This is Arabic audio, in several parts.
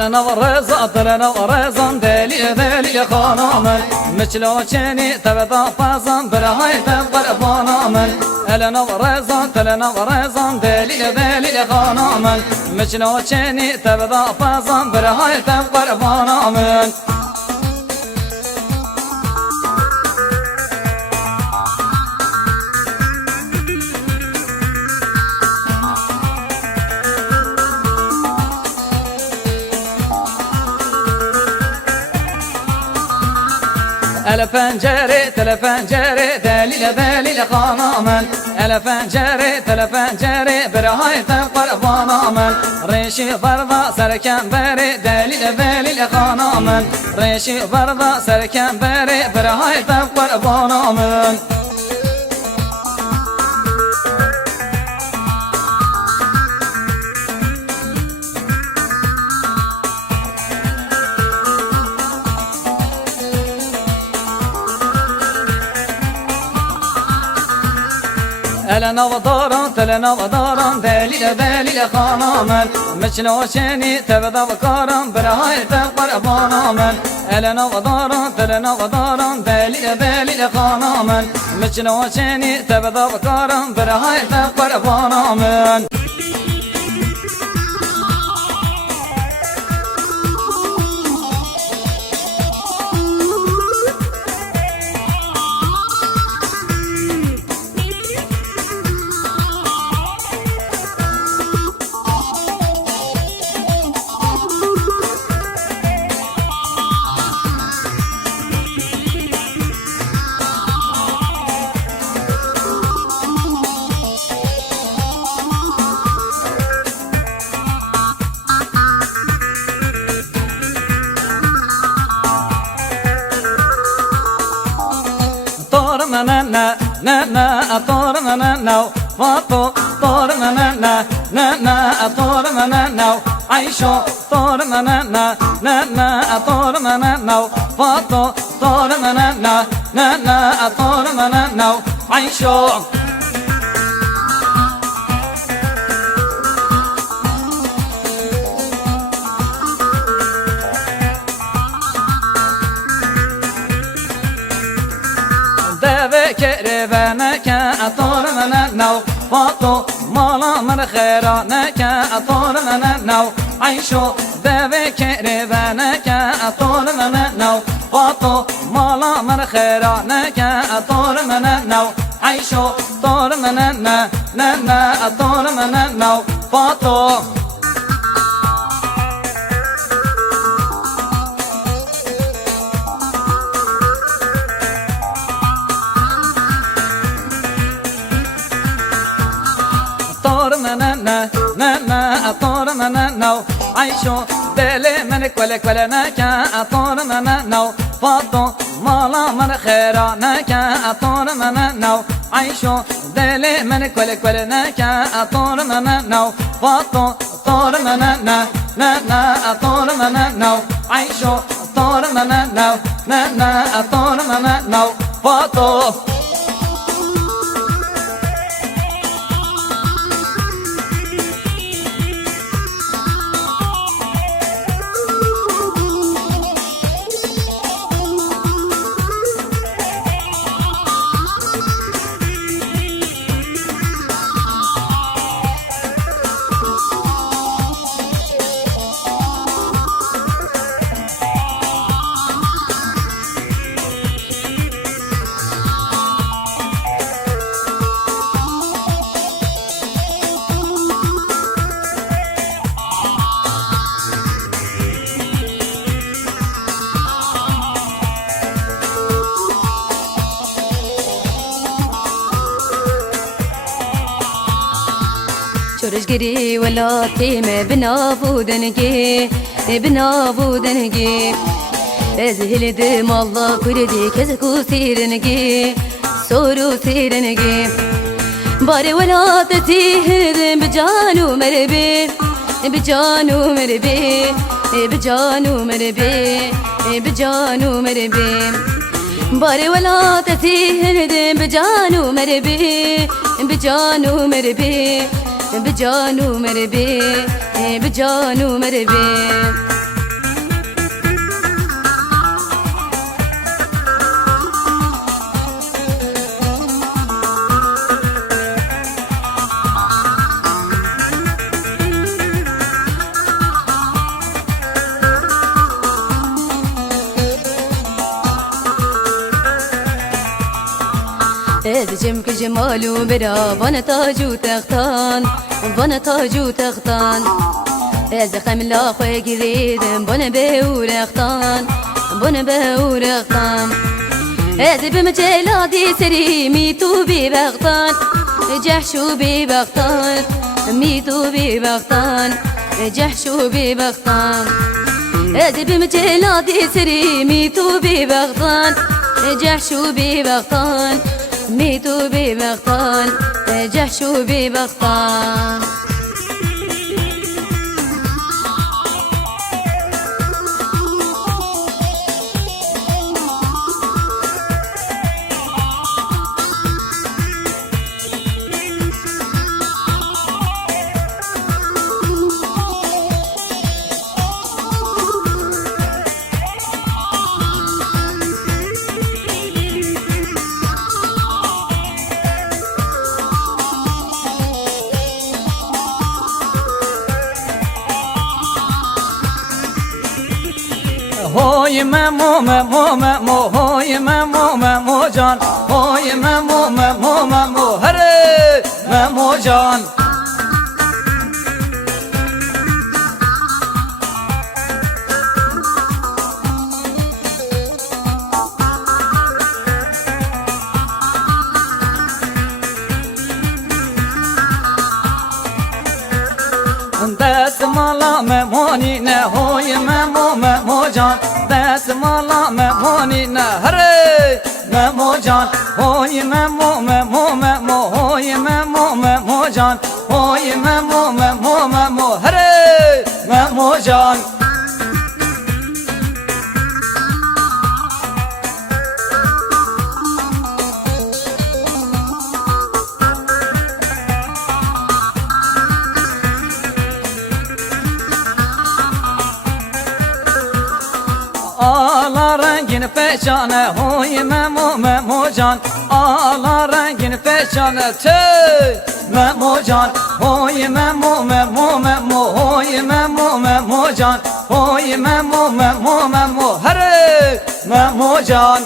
لنا ورزات لنا ورزان دليل دليل خانامن مشلو چني تبدا فازان برهاي تبر بانامن لنا ورزات لنا ورزان دليل دليل خانامن مشلو چني تبدا فازان برهاي تبر بانامن الفنجري تلفنجري دليل دليل خانامن الفنجري تلفنجري برهاي تقر بانامن ريشي ضربة سركن بري دليل دليل خانامن ريشي ضربة سركن بري برهاي تقر بانامن لنا وداران تلنا وداران دليل دليل خانامن مشلو شني تبدا بكاران برهاي تقر بانامن لنا وداران تلنا وداران دليل دليل خانامن مشلو شني تبدا بكاران برهاي تقر بانامن na na na ator na na now fato tor na na na ator na na now aisho tor na na ator na na now fato tor na na ator na na now aisho كربانك أطور من النو فاطو مالا من خيرانك أطور من النو عيشو ذبي كربانك أطور من النو فاطو مالا من خيرانك أطور من النو عيشو طور من النو أطور من النو فاطو أطور من النو عيشو دلي من كولك ولنك أطور من النو فاطو مالا من خيرانك أطور من النو عيشو دلي من كولك ولنك أطور من النو فاطو طور من النو أطور من النو عيشو طور من النو أطور من النو فاطو شرشگری ولاتی me بنابودنگی ezhildim Allah kurdi kezeku sirengi soru sirengi bari velateti hirdim bicanu merbi bari velateti hirdim bicanu merbi ازجم که جمالو برا وانا تاجو تختان وانا تاجو تختان از خملا خوی گریدم وانا بورختان وانا بورختان از بمجلادي سري ميتو ببغطان جحشو ببغطان ميتو ببغطان جحشو ببغطان از بمجلادي سري ميتو ببغطان جحشو ببغطان ميتو ببغطان جحشو ببغطان Hoy memo memo memo hoy memo memo can hoy memo memo memo hare memo can Desmala memoni ne hoy memo memo can Desmala memoni ne hare memo can hoy memo memo memo hoy memo memo can hoy memo memo memo hare memo can Ağla rengin peşane hoy memo memo can Ağla rengin peşane tey memo can Hoy memo memo memo hoy memo memo can Hoy memo memo memo hare memo can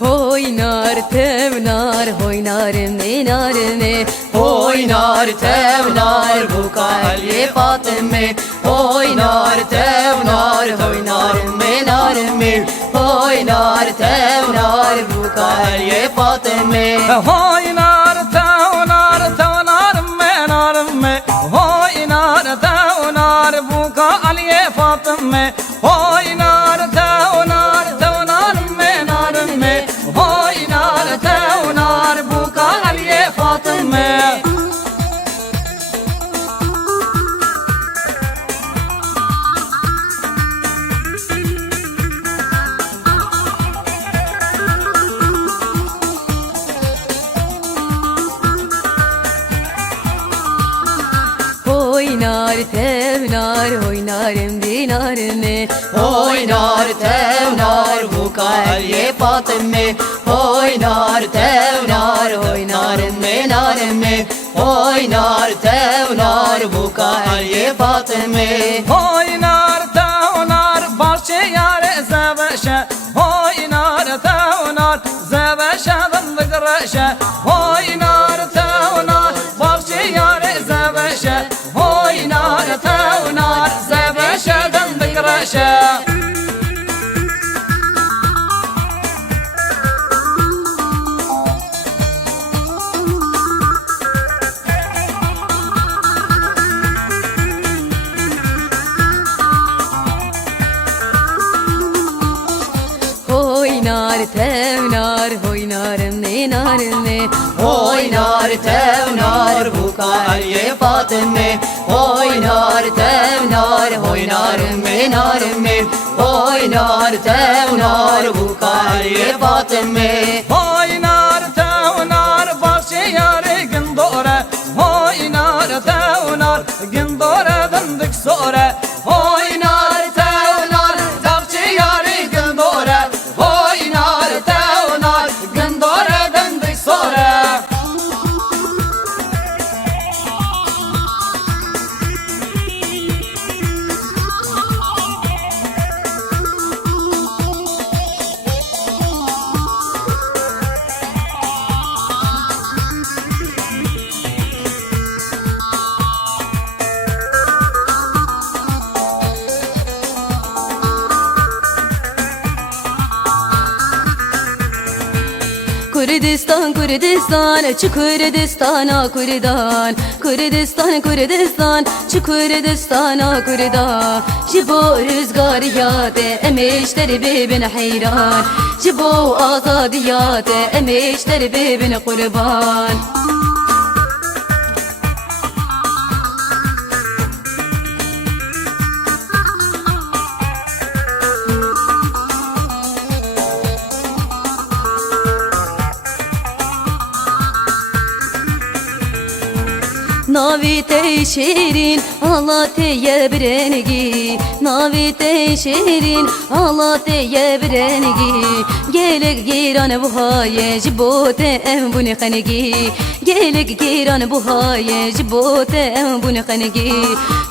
Oynar tevnar oynarım dinarını Oynar tevnar bu kalye Fatıme Oynar tevnar oynarım dinarını Oynar tevnar bu kalye Fatıme Oynar tevnar tevnar menarım Oynar tevnar bu kalye Fatıme Oynar tevnar tevnar menarım Oynar tevnar bu kalye Fatıme Oynar tevnar oynarım dinarını Oynar tevnar bu kalye Fatıme Oynar tevnar oynarım menarımı Oynar tevnar bu kalye Fatıme Oynar tevnar bahçe yare zebeşe Oynar tevnar zebeşe'den dıgreşe Oynar tevnar bahçe yare zebeşe Oynar tevnar zebeşe'den dıgreşe tevnar Hoynarım ne narım ne Oynar tevnar bu kalye Fatıme Oynar tevnar oynarım menarım me Oynar tevnar bu kalye Fatıme Oynar tevnar başyarı gündore Oynar tevnar gündore dındık sonra Oynar tevnar başyarı gündore Oynar tevnar gündore dındık sonra Kurdistan, Kurdistan, çu Kurdistan'a Kurdan Kurdistan, Kurdistan, çu Kurdistan'a Kurdan Jibo rüzgar yade, emeşleri bibine hayran Jibo azadiyate, emeşleri bibine kurban Navite şirin Allah teye birengi Navite şirin Allah teye birengi Gelek giran bu haye jibote em bunu khanegi Gelek giran bu haye jibote em bunu khanegi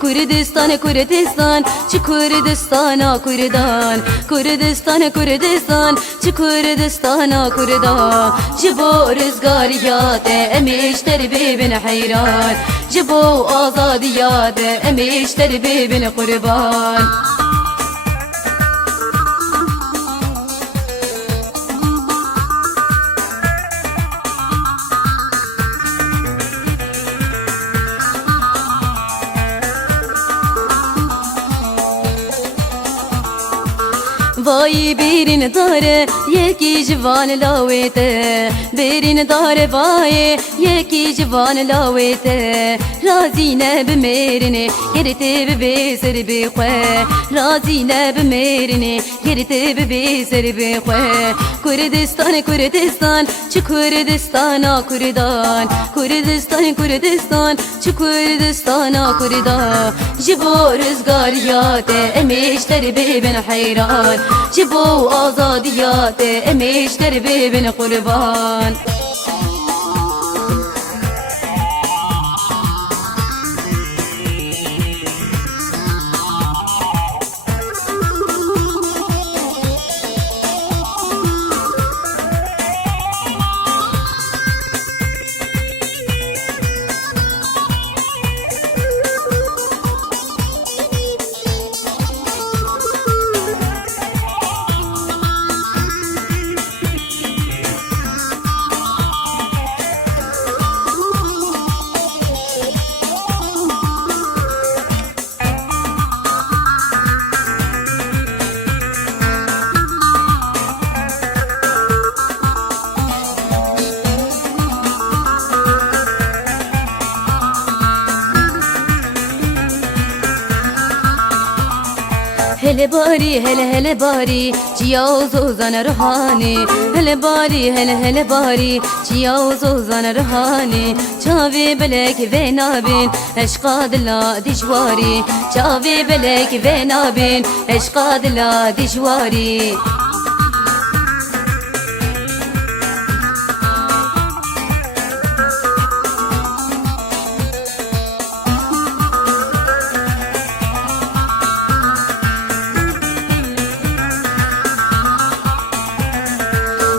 Kurdistan Kurdistan çu Kurdistan'a Kurdan Kurdistan Kurdistan çu Kurdistan'a Kurdan Jibo rüzgar yate emişler bibine hayran Jibo azadiyate emişler bibine kurban Vay birin dare yeki civan lavete Birin dare vay yeki civan lavete Razine bimerini yerite bibeseri bikwe Razine bimerini yerite bibeseri bikwe Kurdistan Kurdistan çu Kurdistan'a Kurdan Kurdistan Kurdistan çu Kurdistan'a Kurdan Jibo rüzgar yate emişleri bibine hayran Jibo azadiyate emişleri bibine kurban Hele bari hele bari Ciyauz ozan ruhani Hele bari hele bari Ciyauz ozan ruhani Çavi belek ve nabin Eşkadla dijvari Çavi belek ve nabin Eşkadla dijvari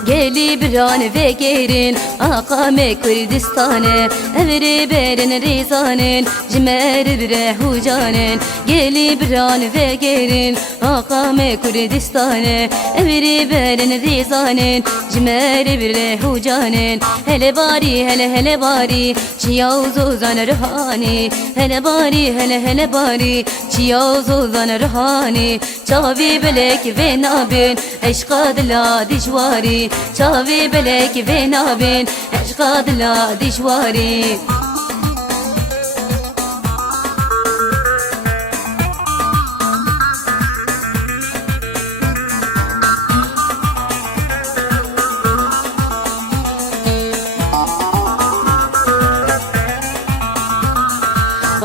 Geli bir an ve gerin آقام کردستانه اوری برن ریزانن جمر بره و جانن گلی بران و گرین آقام کردستانه اوری برن ریزانن جمر بره و جانن هل باری هل باری چیا و زوزان روحانی هل باری هل باری چیا و زوزان روحانی چاوی بلک و نابین عشق دلا دشواری چاوی بلک و نابین عشق دلا دشواری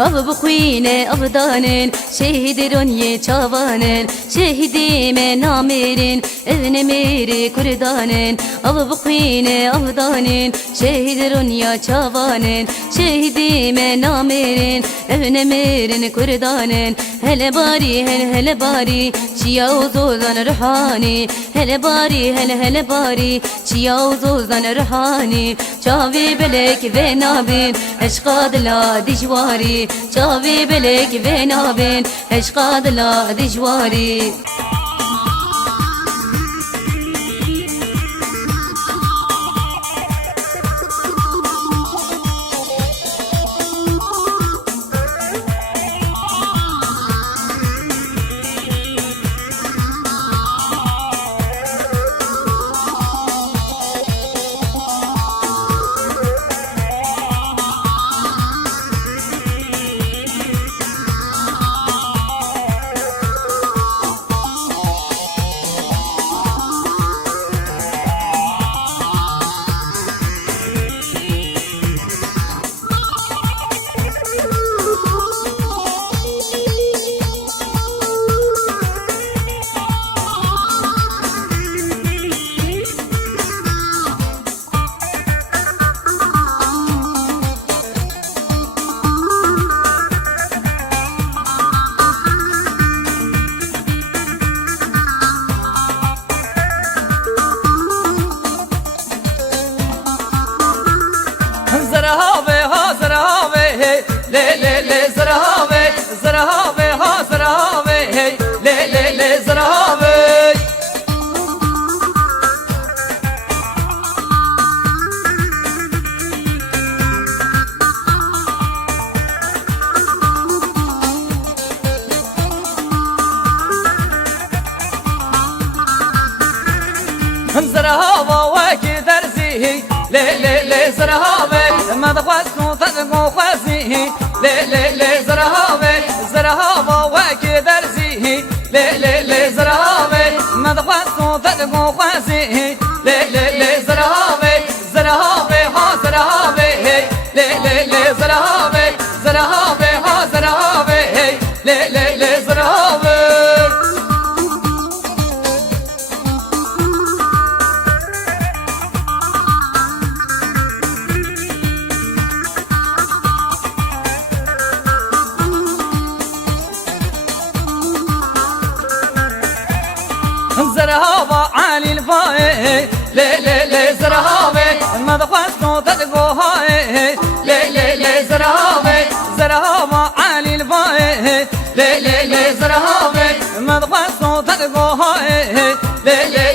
آب بخوینه آب دانن شهید رونی چاوانن شهیدی من نامرین ابن میری کردانن آب بخوینه آب دانن شهید رونی چاوانن شهیدی من نامرین ابن میرین کردانن هل باری هل باری چیا و زوزان روحانی هل باری هل باری چیا و زوزان روحانی چاوی بلک و نابین عشق دلا دشواری چاوی بلک و نابین عشق دلا دشواری زرهاوه ها زرهاوه لی لی لی زرهاوه زرهاوه ها زرهاوه لی لی لی زرهاوه زرهاوه وکی درزی لی لی لی زرهاوه ما دخواستو تدقو خوازی لی لی لی زرهاوه زرهاوه وکی درزی لی لی لی زرهاوه ما دخواستو تدقو خوازی لی لی لی زرهاوه زرهاوه ها زرهاوه لی لی لی زرهاوه زرهاوه ها زرهاوه لی لی لی زرهاوه زرهاوه عالي الفاي لي لي لي زرهاوه ما دخواستو تدقوهاي لي لي لي زرهاوه زرهاوه عالي الفاي لي لي لي زرهاوه ما دخواستو تدقوهاي لي لي